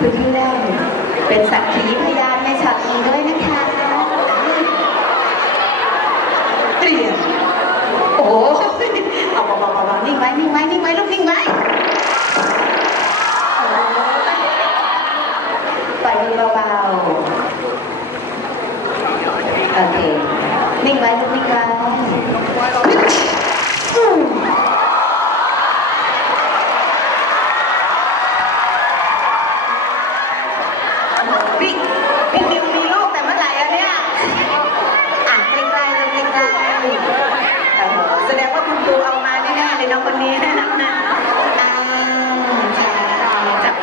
เพื่อนๆเป็นสักขีพยานในฉากนี้ด้วยนะคะเตรียมโอ้โหเอาเบาๆเบาๆนิ่งไว้นิ่งไว้นิ่งไว้ลูกนิ่งไว้ปล่อยมือเบาๆโอเคนิ่งไว้ลูกนิ่งไว้อืม พี่พี่มิวมีลูกแต่เมื่อไหร่อะเนี่ยอะใกล้ๆเลยใกล้ๆ